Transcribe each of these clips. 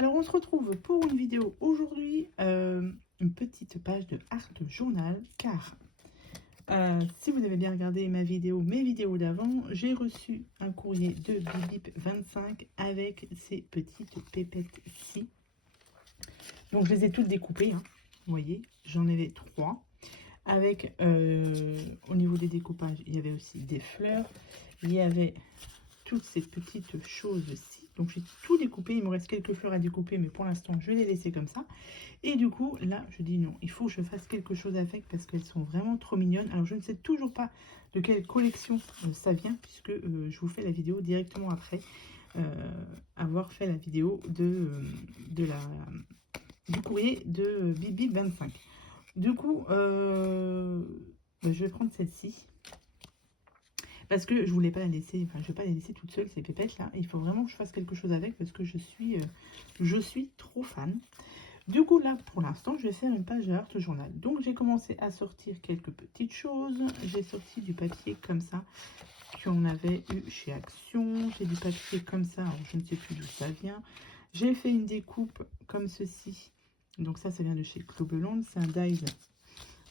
Alors, on se retrouve pour une vidéo aujourd'hui, une petite page de Art Journal, car si vous avez bien regardé mes vidéos d'avant, j'ai reçu un courrier de Bip 25 avec ces petites pépettes-ci. Donc, je les ai toutes découpées, hein. Vous voyez, j'en avais 3. Avec, au niveau des découpages, il y avait aussi des fleurs, il y avait toutes ces petites choses-ci. Donc j'ai tout découpé, il me reste quelques fleurs à découper, mais pour l'instant je vais les laisser comme ça. Et du coup là je dis non, il faut que je fasse quelque chose avec parce qu'elles sont vraiment trop mignonnes. Alors je ne sais toujours pas de quelle collection ça vient, puisque je vous fais la vidéo directement après avoir fait la vidéo du courrier de Bibi 25. Du coup je vais prendre celle-ci. Parce que je voulais pas la laisser, enfin je vais pas la laisser toute seule, ces pépettes là. Il faut vraiment que je fasse quelque chose avec parce que je suis trop fan. Du coup là pour l'instant je vais faire une page de Art Journal. Donc j'ai commencé à sortir quelques petites choses. J'ai sorti du papier comme ça qu'on avait eu chez Action. J'ai du papier comme ça, alors je ne sais plus d'où ça vient. J'ai fait une découpe comme ceci. Donc ça vient de chez Clobelonde. C'est un dies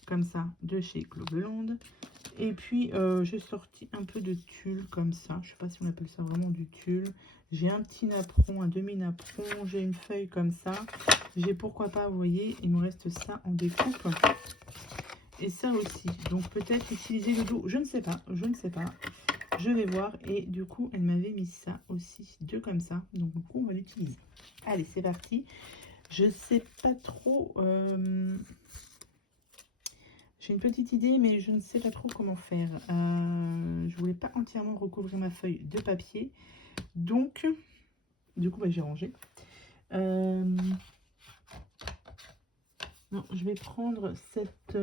comme ça de chez Clobelonde. Et puis j'ai sorti un peu de tulle comme ça. Je sais pas si on appelle ça vraiment du tulle. J'ai un petit napperon, un demi-napperon. J'ai une feuille comme ça. J'ai pourquoi pas, vous voyez, il me reste ça en découpe. Et ça aussi. Donc peut-être utiliser le dos. Je ne sais pas. Je ne sais pas. Je vais voir. Et du coup, elle m'avait mis ça aussi. Deux comme ça. Donc du coup, on va l'utiliser. Allez, c'est parti. Je sais pas trop... J'ai une petite idée, mais je ne sais pas trop comment faire. Je voulais pas entièrement recouvrir ma feuille de papier. Donc, du coup, j'ai rangé. Non, je vais prendre cette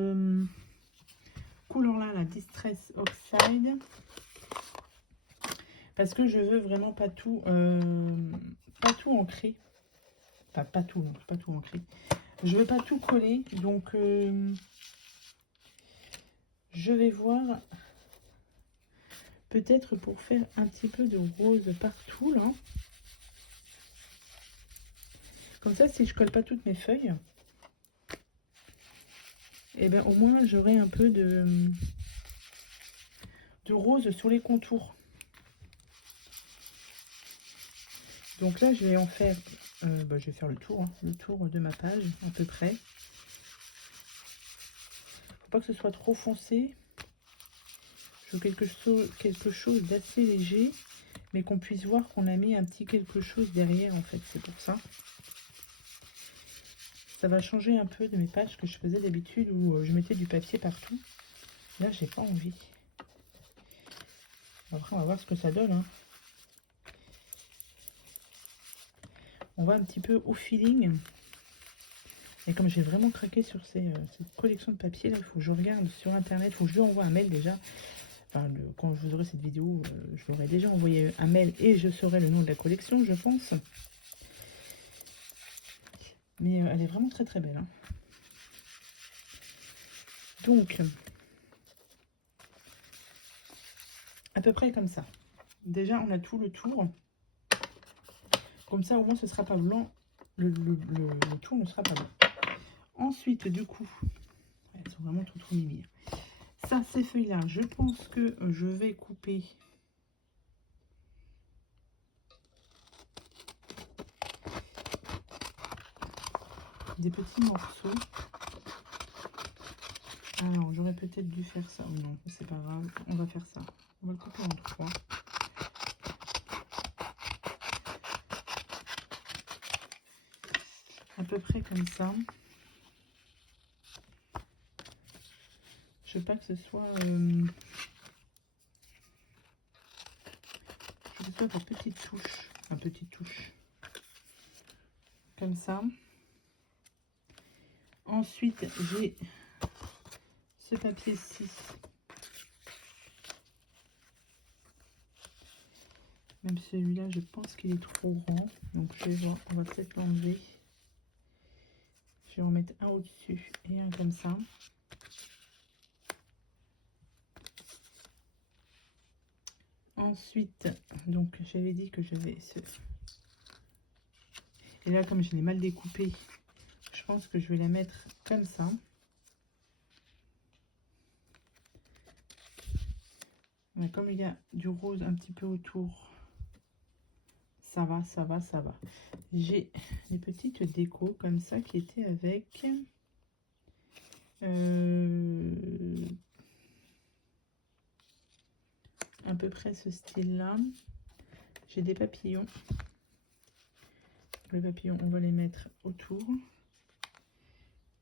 couleur-là, la Distress Oxide. Parce que je veux vraiment pas tout ancrer. Enfin, pas tout, non, pas tout ancrer. Je veux pas tout coller. Donc, je vais voir... Peut-être pour faire un petit peu de rose partout, là. Comme ça, si je colle pas toutes mes feuilles, et bien au moins j'aurai un peu de rose sur les contours. Donc là, je vais en faire, je vais faire le tour, hein, le tour de ma page à peu près. Faut pas que ce soit trop foncé. Je veux quelque chose d'assez léger, mais qu'on puisse voir qu'on a mis un petit quelque chose derrière, en fait, c'est pour ça. Ça va changer un peu de mes pages que je faisais d'habitude où je mettais du papier partout. Là, j'ai pas envie. Après, on va voir ce que ça donne, hein. On va un petit peu au feeling. Et comme j'ai vraiment craqué sur cette collection de papier, là, il faut que je regarde sur internet, il faut que je lui envoie un mail déjà. Enfin, quand je vous aurai cette vidéo, je l'aurai déjà envoyé un mail et je saurai le nom de la collection, je pense. Mais elle est vraiment très très belle, hein. Donc, à peu près comme ça. Déjà, on a tout le tour. Comme ça, au moins, ce sera pas blanc. Le tour ne sera pas blanc. Ensuite, du coup, elles sont vraiment trop mimi. Ça, ces feuilles-là, je pense que je vais couper des petits morceaux. Alors, j'aurais peut-être dû faire ça. Ou non, c'est pas grave. On va faire ça. On va le couper en 3. À peu près comme ça. Je veux pas que ce soit... je veux que ce soit des petites touches. Enfin, petite touche. Comme ça. Ensuite, j'ai ce papier-ci. Même celui-là, je pense qu'il est trop grand. Donc, je vais voir. On va peut-être l'enlever. Je vais en mettre un au-dessus et un comme ça. Ensuite, donc, j'avais dit que je vais... Et là, comme je l'ai mal découpé, je pense que je vais la mettre comme ça. Mais comme il y a du rose un petit peu autour, ça va, ça va, ça va. J'ai des petites décos comme ça qui étaient avec à peu près ce style-là. J'ai des papillons. Les papillons, on va les mettre autour.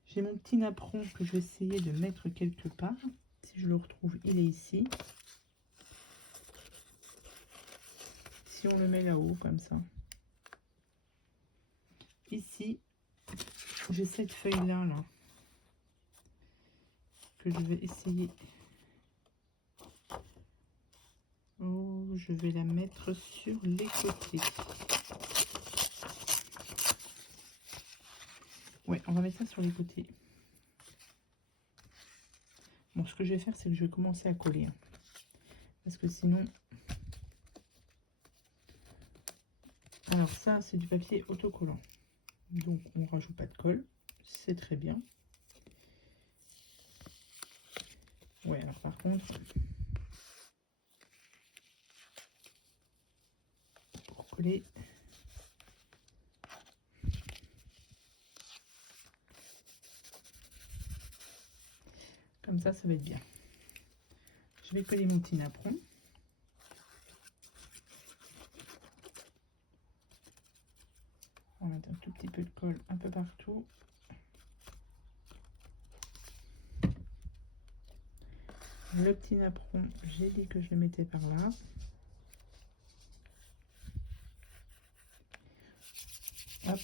J'ai mon petit napperon que je vais essayer de mettre quelque part. Si je le retrouve, il est ici. Si on le met là-haut, comme ça. Ici, j'ai cette feuille-là, là, que je vais essayer. Oh, je vais la mettre sur les côtés. Ouais, on va mettre ça sur les côtés. Bon, ce que je vais faire, c'est que je vais commencer à coller. Hein, parce que sinon... Alors ça, c'est du papier autocollant. Donc, on rajoute pas de colle. C'est très bien. Ouais, alors par contre... Pour coller... Comme ça va être bien. Je vais coller mon petit napperon. On va mettre un tout petit peu de colle un peu partout. Le petit napperon, j'ai dit que je le mettais par là. Hop.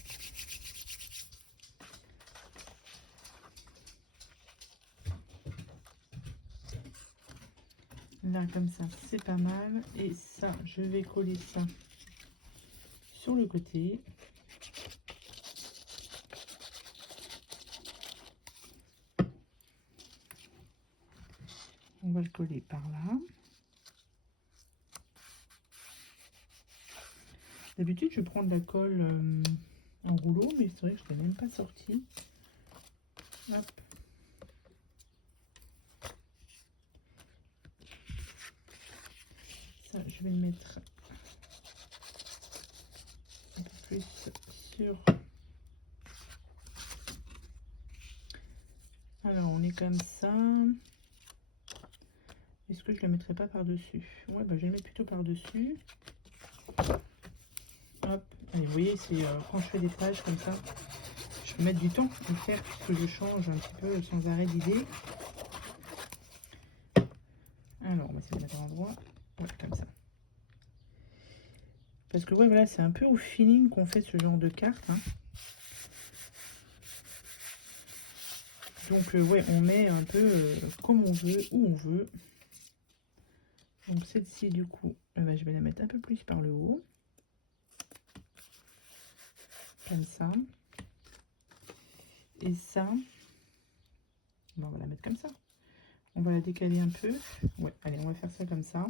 Là, comme ça, c'est pas mal. Et ça, je vais coller ça sur le côté. On va le coller par là. D'habitude, je prends de la colle en rouleau, mais c'est vrai que je ne l'ai même pas sorti. Hop. Ça, je vais le mettre un peu plus sur... Alors, on est comme ça. Est-ce que je ne le mettrai pas par-dessus? Ouais, bah, je vais le mettre plutôt par-dessus. Hop. Allez, vous voyez, c'est quand je fais des pages comme ça, je peux mettre du temps à le faire puisque je change un petit peu sans arrêt d'idée. Alors, on va essayer de mettre à l'endroit. Ouais, comme ça. Parce que, ouais, voilà, c'est un peu au feeling qu'on fait ce genre de carte. Hein. Donc, ouais, on met un peu comme on veut, où on veut. Donc, celle-ci, du coup, ben, je vais la mettre un peu plus par le haut. Comme ça. Et ça, ben, on va la mettre comme ça. On va la décaler un peu. Ouais, allez, on va faire ça comme ça.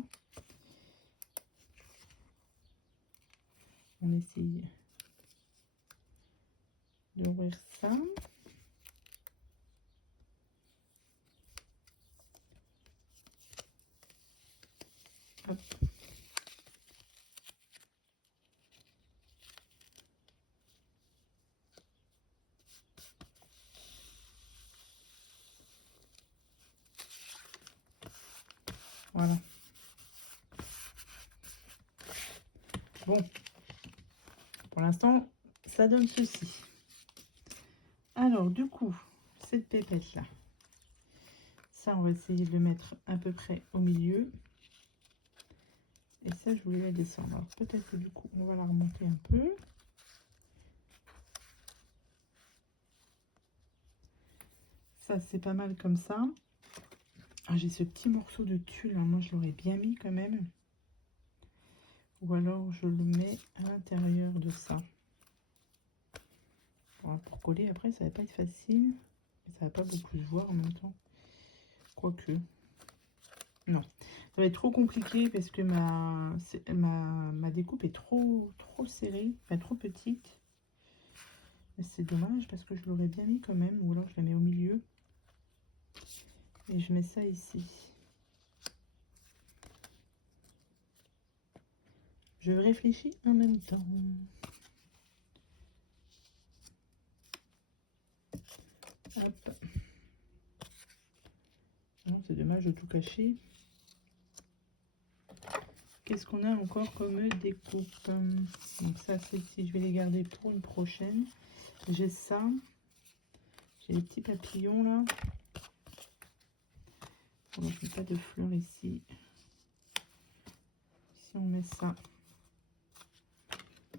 On essaye d'ouvrir ça. Hop. Voilà. Bon. Pour l'instant, ça donne ceci. Alors, du coup, cette pépette-là, ça, on va essayer de le mettre à peu près au milieu. Et ça, je voulais la descendre. Alors, peut-être que du coup, on va la remonter un peu. Ça, c'est pas mal comme ça. Ah, j'ai ce petit morceau de tulle. Hein. Moi, je l'aurais bien mis quand même. Ou alors, je le mets à l'intérieur de ça. Bon, pour coller, après, ça va pas être facile. Et ça va pas beaucoup se voir en même temps. Quoique. Non. Ça va être trop compliqué parce que ma découpe est trop serrée. Enfin, trop petite. C'est dommage parce que je l'aurais bien mis quand même. Ou alors je la mets au milieu. Et je mets ça ici. Je réfléchis en même temps. Hop. Non, c'est dommage de tout cacher. Qu'est-ce qu'on a encore comme découpe? Donc ça, celle-ci, je vais les garder pour une prochaine. J'ai ça. J'ai les petits papillons là. Bon, je mets pas de fleurs ici. Si on met ça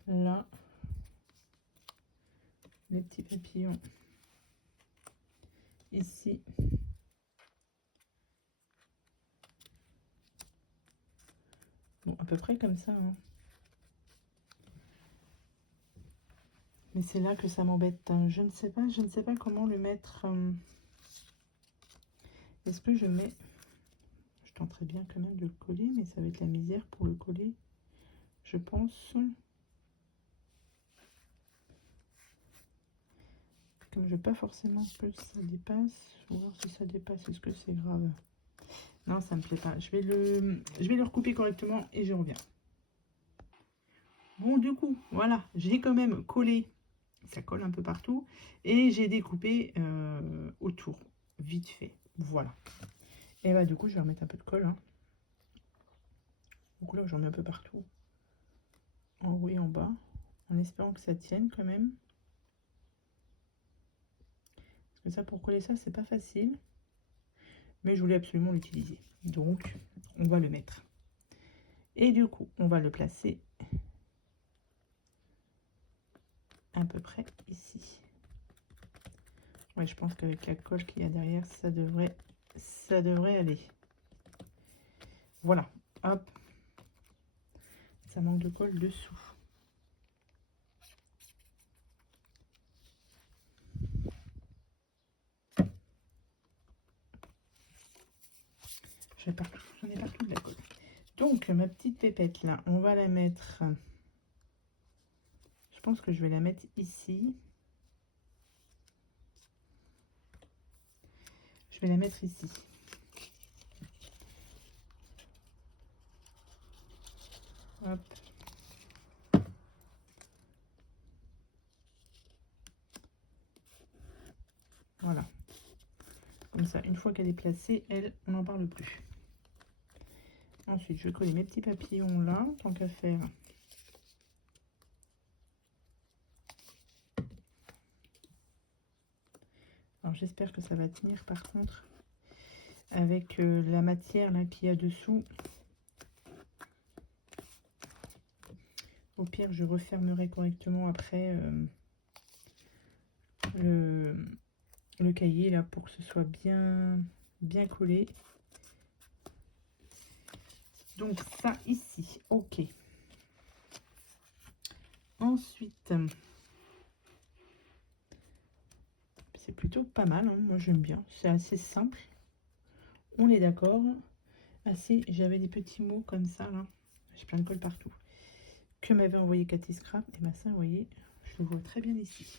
là, les petits papillons ici. Bon, à peu près comme ça. Hein. Mais c'est là que ça m'embête. Hein. Je ne sais pas comment le mettre. Est-ce que je mets... Je tenterai bien quand même de le coller, mais ça va être la misère pour le coller, je pense. Comme je veux pas forcément que ça dépasse. On va voir si ça dépasse. Est-ce que c'est grave? Non, ça me plaît pas. Je vais le recouper correctement et je reviens. Bon, du coup, voilà. J'ai quand même collé. Ça colle un peu partout. Et j'ai découpé autour. Vite fait. Voilà. Et bah, du coup, je vais remettre un peu de colle. Hein. Donc là, j'en mets un peu partout. En haut et en bas. En espérant que ça tienne quand même. Parce que ça, pour coller ça, c'est pas facile. Mais je voulais absolument l'utiliser. Donc, on va le mettre. Et du coup, on va le placer à peu près ici. Ouais, je pense qu'avec la colle qu'il y a derrière, ça devrait aller. Voilà. Hop. Ça manque de colle dessous. J'en ai partout de la colle. Donc, ma petite pépette là, on va la mettre... Je pense que je vais la mettre ici. Je vais la mettre ici. Hop. Voilà. Comme ça, une fois qu'elle est placée, elle, on n'en parle plus. Ensuite, je vais coller mes petits papillons là, tant qu'à faire. Alors, j'espère que ça va tenir par contre. Avec la matière là qu'il y a dessous. Au pire, je refermerai correctement après le cahier là pour que ce soit bien collé. Donc ça ici, ok. Ensuite, c'est plutôt pas mal, hein. Moi j'aime bien. C'est assez simple. On est d'accord. Assez, j'avais des petits mots comme ça là. J'ai plein de colle partout. Que m'avait envoyé Cathy Scrap. Et bien ça, vous voyez, je le vois très bien ici.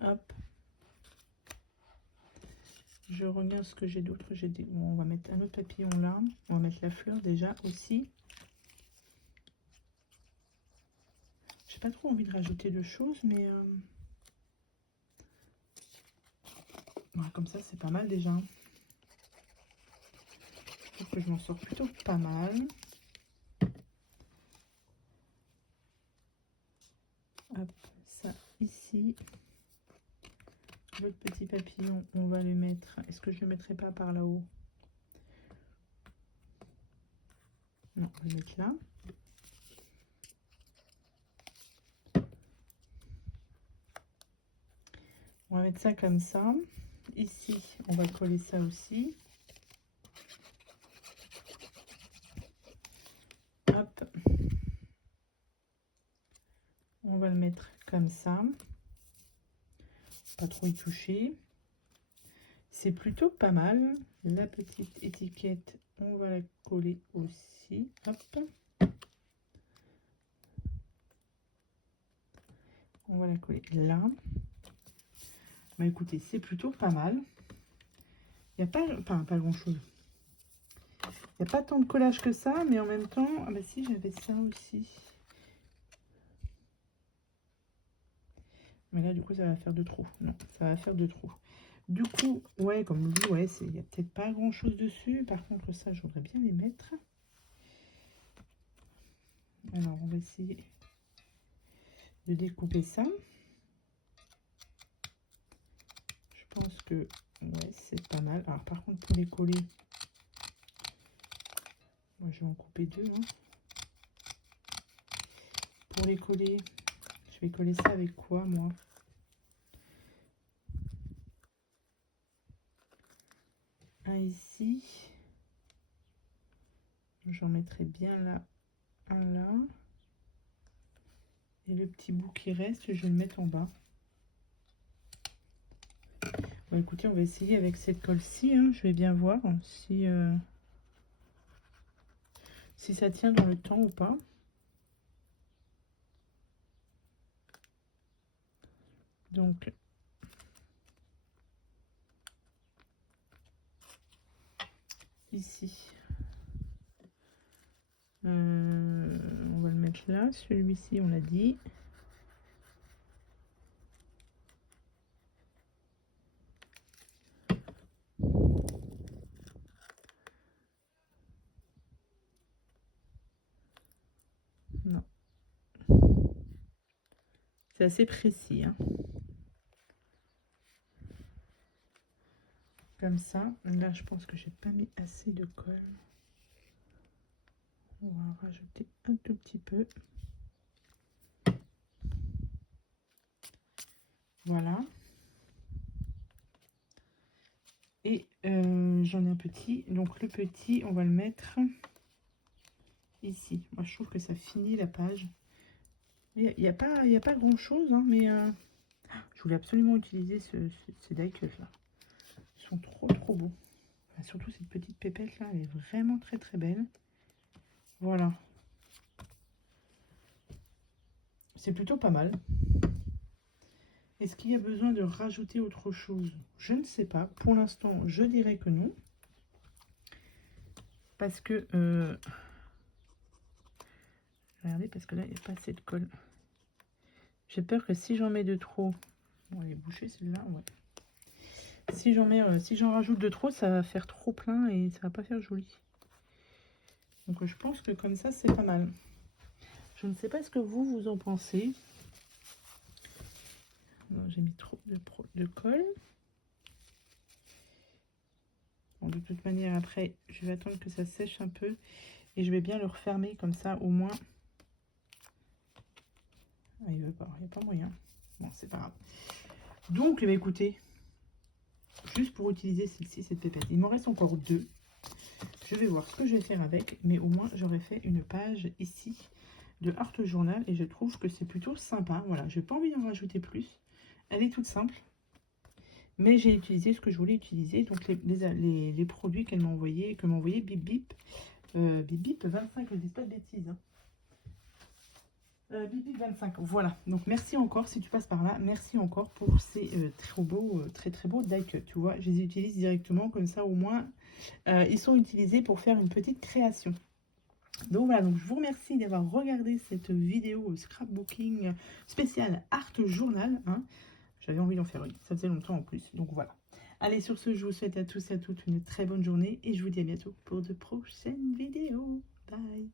Hop. Je regarde ce que j'ai d'autre. Bon, on va mettre un autre papillon là. On va mettre la fleur déjà aussi. J'ai pas trop envie de rajouter de choses, mais voilà, comme ça c'est pas mal déjà. Je trouve que je m'en sors plutôt pas mal. Hop, ça ici. L'autre petit papillon, on va le mettre. Est-ce que je le mettrai pas par là-haut? Non, on va le mettre là. On va mettre ça comme ça. Ici, on va coller ça aussi. Hop. On va le mettre comme ça. Pas trop y toucher. C'est plutôt pas mal. La petite étiquette, on va la coller aussi. Hop. On va la coller là. Bah écoutez, c'est plutôt pas mal. Il n'y a pas, enfin, pas grand chose. Il n'y a pas tant de collage que ça, mais en même temps, ah bah si, j'avais ça aussi. Mais là, du coup, ça va faire de trop. Non, ça va faire de trop. Du coup, ouais, comme je dis, ouais, il n'y a peut-être pas grand-chose dessus. Par contre, ça, je voudrais bien les mettre. Alors, on va essayer de découper ça. Je pense que, ouais, c'est pas mal. Alors, par contre, pour les coller, moi, je vais en couper deux. Hein. Pour les coller, je vais coller ça avec quoi, moi? Un ici. J'en mettrai bien là, un là. Et le petit bout qui reste, je vais le mettre en bas. Bon, écoutez, on va essayer avec cette colle-ci. Hein. Je vais bien voir si, si ça tient dans le temps ou pas. Donc, ici, on va le mettre là. Celui-ci, on l'a dit. Non. C'est assez précis. Hein. Comme ça. Là, je pense que j'ai pas mis assez de colle. On va rajouter un tout petit peu. Voilà. Et j'en ai un petit. Donc, le petit, on va le mettre ici. Moi, je trouve que ça finit la page. Il n'y a pas grand-chose, hein, mais je voulais absolument utiliser ces die-cuts là. Ils sont trop beaux. Enfin, surtout cette petite pépette là, elle est vraiment très belle. Voilà. C'est plutôt pas mal. Est-ce qu'il y a besoin de rajouter autre chose? Je ne sais pas. Pour l'instant, je dirais que non. Parce que... regardez, parce que là, il n'y a pas assez de colle. J'ai peur que si j'en mets de trop... Bon, elle est bouchée celle-là, ouais. Si j'en rajoute de trop, ça va faire trop plein et ça va pas faire joli. Donc je pense que comme ça, c'est pas mal. Je ne sais pas ce que vous en pensez. J'ai mis trop de colle. Bon, de toute manière, après, je vais attendre que ça sèche un peu. Et je vais bien le refermer comme ça, au moins. Ah, il veut pas, il n'y a pas moyen. Bon, c'est pas grave. Donc, écoutez, juste pour utiliser celle-ci, cette pépette. Il m'en reste encore deux. Je vais voir ce que je vais faire avec. Mais au moins, j'aurais fait une page ici de Art Journal. Et je trouve que c'est plutôt sympa. Voilà, je n'ai pas envie d'en rajouter plus. Elle est toute simple. Mais j'ai utilisé ce que je voulais utiliser. Donc, les produits qu'elle m'a envoyés, que m'a envoyé Bip Bip. Bip Bip 25, je ne dis pas de bêtises. Hein. Bip Bip 25, voilà. Donc, merci encore, si tu passes par là, merci encore pour ces très beaux die cuts. Tu vois, je les utilise directement, comme ça, au moins, ils sont utilisés pour faire une petite création. Donc, voilà, donc je vous remercie d'avoir regardé cette vidéo scrapbooking spéciale Art Journal. Hein. J'avais envie d'en faire une, ça faisait longtemps en plus, donc voilà. Allez, sur ce, je vous souhaite à tous et à toutes une très bonne journée et je vous dis à bientôt pour de prochaines vidéos. Bye!